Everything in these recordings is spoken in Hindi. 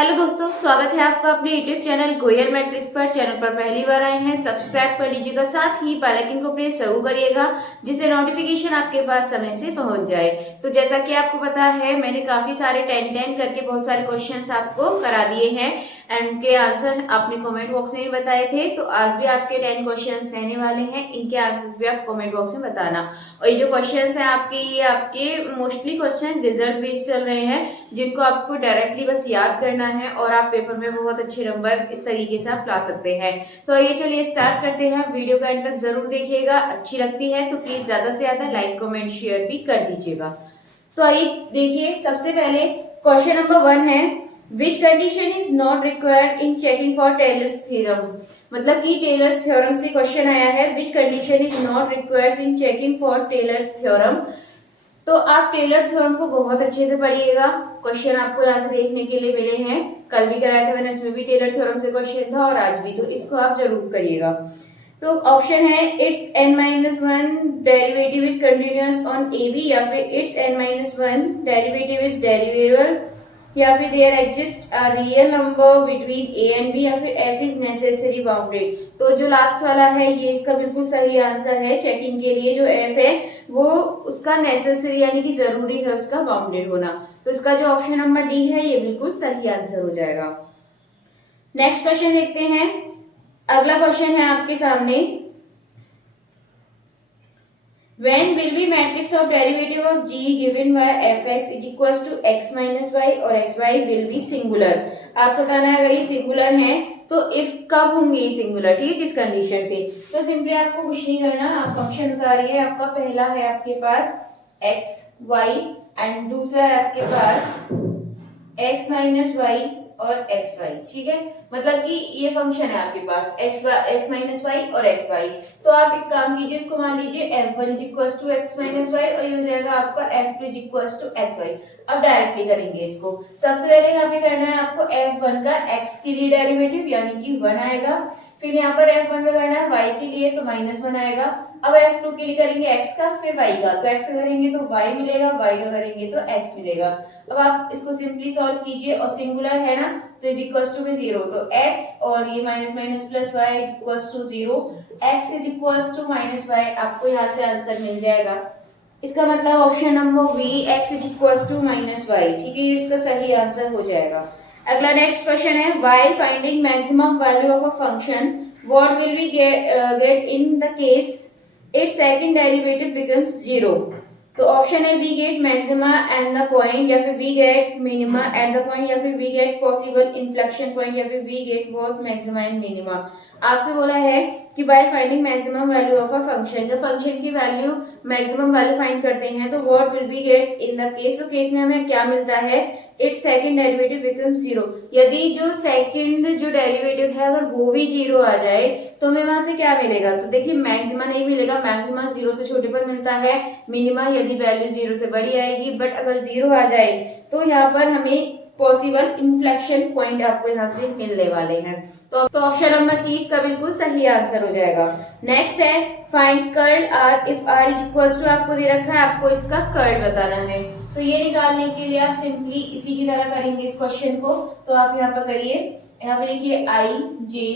हेलो दोस्तों, स्वागत है आपका अपने यूट्यूब चैनल गोयल मैट्रिक्स पर। चैनल पर पहली बार आए हैं, सब्सक्राइब कर लीजिएगा, साथ ही बेल आइकन को प्रेस जरूर करिएगा जिससे नोटिफिकेशन आपके पास समय से पहुंच जाए। तो जैसा कि आपको पता है, मैंने काफी सारे 10-10 करके बहुत सारे क्वेश्चंस आपको करा दिए हैं एंड उनके आंसर आपने कमेंट बॉक्स में बताए थे। तो आज भी आपके 10 क्वेश्चंस रहने वाले हैं, इनके आंसर्स भी आप कमेंट बॉक्स में बताना। और ये जो क्वेश्चंस हैं आपके, ये आपके मोस्टली क्वेश्चन रिजल्ट बेस्ड चल रहे हैं, जिनको आपको डायरेक्टली बस याद करना है और आप पेपर में बहुत अच्छे नंबर इस तरीके से आप ला सकते हैं। तो ये चलिए स्टार्ट करते हैं। वीडियो का एंड तक जरूर देखिएगा, अच्छी लगती है तो प्लीज ज्यादा से ज्यादा लाइक कमेंट शेयर भी कर दीजिएगा। तो आइए देखिए, सबसे पहले क्वेश्चन नंबर 1 है, which condition is not required in checking for Taylor's theorem. मतलब कि टेलर्स थ्योरम से क्वेश्चन आया है, which condition is not required in checking for Taylor's theorem. तो आप टेलर थ्योरम को बहुत अच्छे से पढ़िएगा। क्वेश्चन आपको यहाँ से देखने के लिए मिले हैं, कल भी कराया था मैंने, उसमें भी टेलर थ्योरम से क्वेश्चन था और आज भी, तो इसको आप जरूर करिएगा। तो ऑप्शन है its n-1 derivative is continuous on A B, या फिर its n-1 derivative is derivable, या फिर there exist a real number between A and B, या फिर एफ इज नेसेसरी बाउंडेड। तो जो लास्ट वाला है ये इसका बिल्कुल सही आंसर है। चेकिंग के लिए जो एफ है वो उसका नेसेसरी यानी कि जरूरी है उसका बाउंडेड होना। तो इसका जो ऑप्शन नंबर डी है ये बिल्कुल सही आंसर हो जाएगा। नेक्स्ट क्वेश्चन देखते हैं। अगला क्वेश्चन है आपके सामने, when will be matrix of derivative of g given by fx is equals to x minus y और xy will be singular। आप बताना है अगर ये सिंगुलर है तो इफ कब होंगे ये सिंगुलर, ठीक है, किस कंडीशन पे। तो सिंपली आपको कुछ नहीं करना, आप फंक्शन उतारिए। आपका पहला है आपके पास x y एंड दूसरा है आपके पास x माइनस वाई और एक्स वाई, ठीक है। मतलब कि ये फंक्शन है आपके पास एक्स माइनस वाई और एक्स वाई। तो आप एक काम कीजिए, इसको मान लीजिए f1 is equals to X minus Y और ये हो जाएगा आपका f2 is equals to X Y. अब डायरेक्टली करेंगे इसको। सबसे पहले यहाँ पे करना है आपको f1 का x के लिए डेरिवेटिव यानी कि 1 आएगा, फिर यहाँ पर f1 का करना है y के लिए तो -1 आएगा। अब f2 के लिए करेंगे x का, फिर y का, तो x का करेंगे तो y मिलेगा, y का करेंगे तो x मिलेगा। अब आप इसको सिंपली सॉल्व कीजिए और सिंगुलर है ना तो इज इक्वल्स टू में 0, तो x और ये minus minus plus y is equals to 0, x is equals to -y। आपको यहाँ से आंसर मिल जाएगा। इसका मतलब option number B x is equals to -y, ठीक है, इसका सही आंसर हो जाएगा। अगला नेक्स्ट क्वेश्चन है, while finding maximum value of a function what will we get in the case its second derivative becomes 0। तो ऑप्शन है we get maxima eight the point, या फिर we get minima at the point, या फिर we get possible inflection point, या फिर we get both maxima and minima. आपसे बोला है कि by finding maximum value of a function, जब फंक्शन की वैल्यू मैक्सिमम वैल्यू फाइंड करते हैं तो what will be get in the case. तो केस में हमें क्या मिलता है, इट्स सेकंड डेरिवेटिव बिकम्स 0। यदि जो सेकंड जो डेरिवेटिव है अगर वो भी 0 आ जाए तो हमें वहां से क्या मिलेगा। तो देखिए मैक्सिमा नहीं मिलेगा, मैक्सिमा 0 से छोटे पर मिलता है, मिनिमा यदि वैल्यू 0 से बड़ी आएगी, बट अगर 0 आ जाए तो यहाँ पर हमें पॉसिबल इन्फ्लेक्शन पॉइंट आपको यहाँ से मिलने वाले हैं। तो ऑप्शन नंबर सी इसका बिल्कुल सही आंसर हो जाएगा। नेक्स्ट है find curl R if R is equals to, आपको दे रखा है, आपको इसका कर्ल बताना है। तो ये निकालने के लिए आप सिंपली इसी की तरह करेंगे इस क्वेश्चन को। तो आप यहाँ पर करिए, यहाँ पे लिखिए I J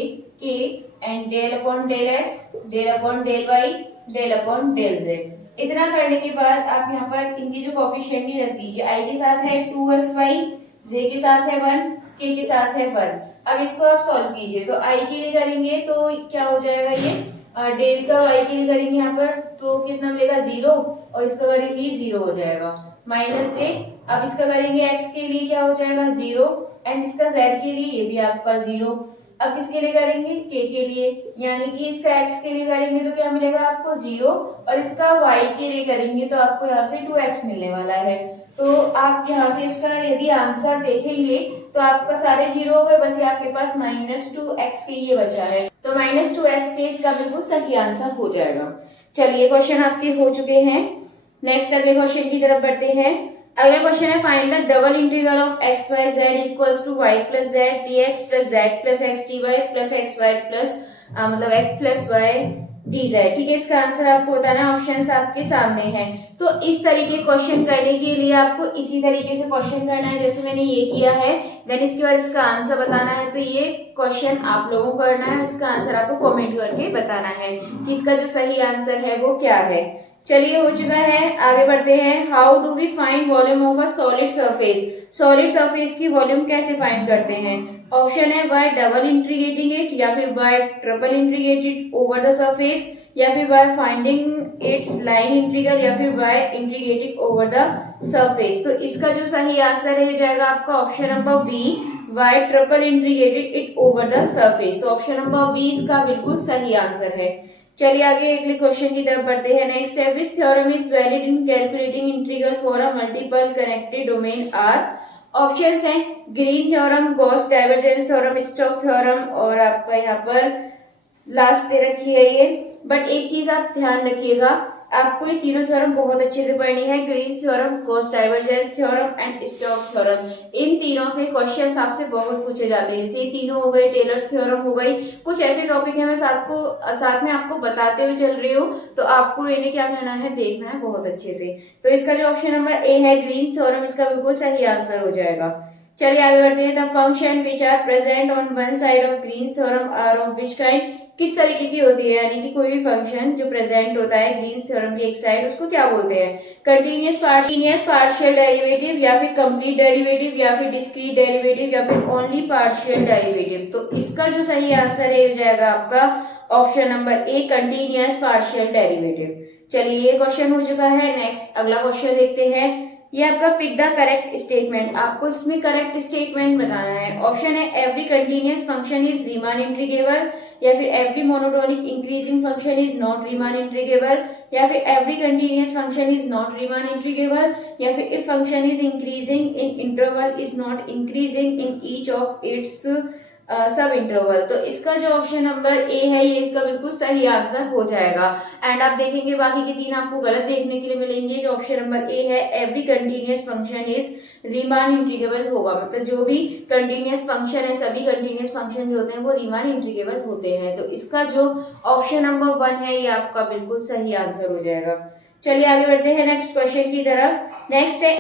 K and del upon del X, del upon del Y, del upon del Z. इतना करने के बाद आप यहाँ पर इनकी जो कोफिशिएंट ही रख दीजिए। आई के साथ है 2xy, जे के साथ है 1, के साथ है 1। अब इसको आप सॉल्व कीजिए। तो आई के लिए करेंगे तो क्या हो जाएगा, ये डेल का वाई के लिए करेंगे यहाँ पर तो कितना मिलेगा 0, और इसका करेंगे 0 हो जाएगा माइनस जे। अब इसका करेंगे x के लिए क्या हो जाएगा 0, एंड इसका z के लिए ये भी आपका 0। अब किसके लिए करेंगे, k के लिए, यानी कि इसका x के लिए करेंगे तो क्या मिलेगा आपको 0, और इसका y के लिए करेंगे तो आपको यहाँ से 2x मिलने वाला है। तो आप यहाँ से इसका यदि आंसर देखेंगे तो आपका सारे 0 हो गए, बस ये आपके पास -2x के ये बचा है। तो -2x के इसका बिल्कुल सही आंसर हो जाएगा। चलिए क्वेश्चन आपके हो चुके हैं। नेक्स्ट अगले क्वेश्चन की तरफ बढ़ते हैं। अगला क्वेश्चन है find the double integral of X Y Z equals to Y plus Z D X plus Z plus X D Y plus X Y plus मतलब एक्स प्लस वाई DZ। ठीक है, इसका आंसर आपको बताना है, ऑप्शंस आपके सामने हैं। तो इस तरीके क्वेश्चन करने के लिए आपको इसी तरीके से क्वेश्चन करना है जैसे मैंने ये किया है, देन इसके बाद इसका आंसर बताना है। तो ये क्वेश्चन आप लोगों को करना है, इसका आंसर आपको कमेंट करके बताना है कि इसका जो सही आंसर है वो क्या है। चलिए हो चुका है, आगे बढ़ते हैं। How do we find volume of a solid surface. Solid surface की वॉल्यूम कैसे फाइंड करते हैं? ऑप्शन है बाय डबल इंटीग्रेटिंग इट, या फिर by triple integrated over the surface, या फिर by finding its line integral, या फिर by integrating over the surface. तो इसका जो सही आंसर रह जाएगा आपका option number B, by triple integrated it over the surface. तो ऑप्शन नंबर बी इसका बिल्कुल सही आंसर है। चलिए आगे अगले क्वेश्चन की तरफ बढ़ते हैं। नेक्स्ट है, which theorem is valid in calculating integral for a multiple connected domain R. Options हैं green theorem, Gauss divergence theorem, Stokes theorem, और आपका यहाँ पर लास्ट दे रखी है ये। बट एक चीज आप ध्यान रखिएगा, आपको ये तीनों थ्योरम बहुत अच्छे से पढ़नी है, Green's theorem, Gauss divergence theorem and Stokes theorem. इन तीनों से क्वेश्चंस आपसे बहुत पूछे जाते हैं। जैसे ये तीनों हो गए, टेलर्स थ्योरम हो गई, कुछ ऐसे टॉपिक है मैं साथ में आपको बताते हुए चल रही हूँ, तो आपको इन्हें क्या करना है, देखना है बहुत अच्छे से। तो इसका जो ऑप्शन नंबर ए है ग्रीन्स थ्योरम, इसका बिल्कुल सही आंसर हो जाएगा। चलिए आगे बढ़ते हैं। The function which are present on one side of Green's theorem are of which kind. किस तरीके की होती है, यानी कि कोई भी फंक्शन जो प्रेजेंट होता है ग्रीन्स थ्योरम की एक साइड, उसको क्या बोलते हैं? कंटीन्यूअस पार्शियल डेरिवेटिव, या फिर कंप्लीट डेरिवेटिव, या फिर डिस्क्रीट डेरिवेटिव, या फिर ओनली पार्शियल डेरिवेटिव। तो इसका जो सही आंसर है हो जाएगा आपका option number A, continuous partial derivative. चलिए ये क्वेश्चन हो चुका है। नेक्स्ट अगला क्वेश्चन देखते हैं। ये आपका पिक द करेक्ट स्टेटमेंट, आपको इसमें करेक्ट स्टेटमेंट बताना है। ऑप्शन है every continuous function is Riemann integrable, या फिर every monotonic increasing function is not Riemann integrable, या फिर every continuous function is not Riemann integrable, या फिर if function is increasing in interval is not increasing in each of its सब इंटरवल। तो इसका जो ऑप्शन नंबर ए है ये इसका बिल्कुल सही आंसर हो जाएगा। एंड आप देखेंगे बाकी के तीन आपको गलत देखने के लिए मिलेंगे। जो ऑप्शन नंबर ए है every continuous function is Riemann integrable होगा, मतलब जो भी कंटीन्यूअस फंक्शन है, सभी कंटीन्यूअस फंक्शन जो होते हैं वो रीमान इंटीग्रेबल होते हैं। तो इसका जो ऑप्शन नंबर 1 है ये आपका बिल्कुल सही आंसर हो जाएगा। चलिए आगे बढ़ते हैं नेक्स्ट क्वेश्चन की तरफ। नेक्स्ट है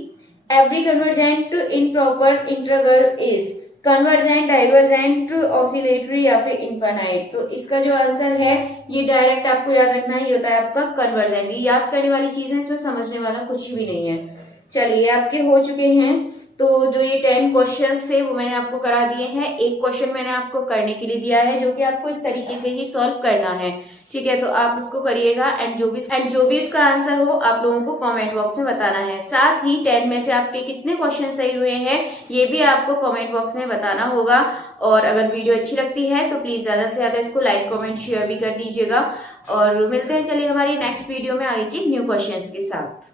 every convergent improper integral is convergent, divergent, oscillatory, या फिर इनफाइनाइट। तो इसका जो आंसर है ये डायरेक्ट आपको याद रखना है, ये होता है आपका कन्वर्जेंट। ये याद करने वाली चीज है, इसमें समझने वाला कुछ भी नहीं है। चलिए आपके हो चुके हैं। तो जो ये 10 क्वेश्चंस थे वो मैंने आपको करा दिए हैं। एक क्वेश्चन मैंने आपको करने के लिए दिया है जो कि आपको इस तरीके से ही सॉल्व करना है, ठीक है? तो आप उसको करिएगा एंड जो भी उसका आंसर हो आप लोगों को कमेंट बॉक्स में बताना है। साथ ही 10 में से आपके कितने क्वेश्चन सही हुए हैं ये भी आपको कमेंट बॉक्स में बताना होगा। और अगर वीडियो अच्छी लगती है तो प्लीज ज्यादा से ज्यादा इसको लाइक, कमेंट, शेयर भी कर दीजिएगा। और मिलते हैं चलिए हमारी नेक्स्ट वीडियो में आगे की न्यू क्वेश्चंस के साथ।